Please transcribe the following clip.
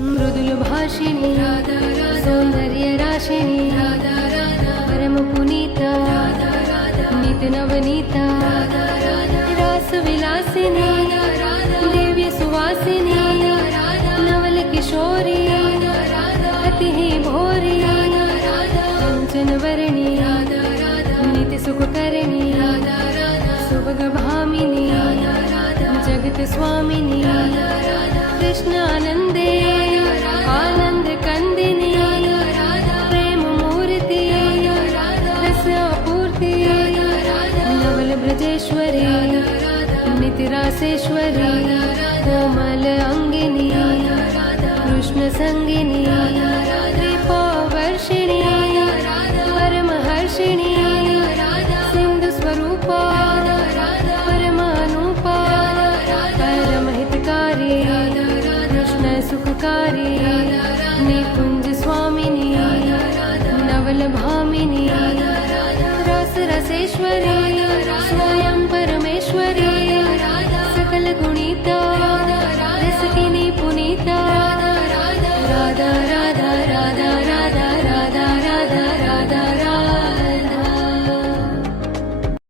मृदुल भाषिणी सौंदर्य राशिणी परम पुनीता नित नवनीता रास विलासिनी दिव्य सुवासिनी नवल किशोरी अति भोरी कंचन वर्णी नित्य सुखकरणी सुभग भामिनी जगत स्वामिनी कृष्णानंदे आनंद कंदिनी प्रेम मूर्ति रस पूर्ति नवल ब्रजेश्वरी नित्य रासेश्वरी कोमल अंगिनी कृष्ण संगिनी वर्षिणी परमहर्षिणी सिंधु स्वरूपा परमानुपा परमहितकारी कृष्ण सुखकारी निकुंज स्वामिनी नवल भामिनी रस रसेश्वरी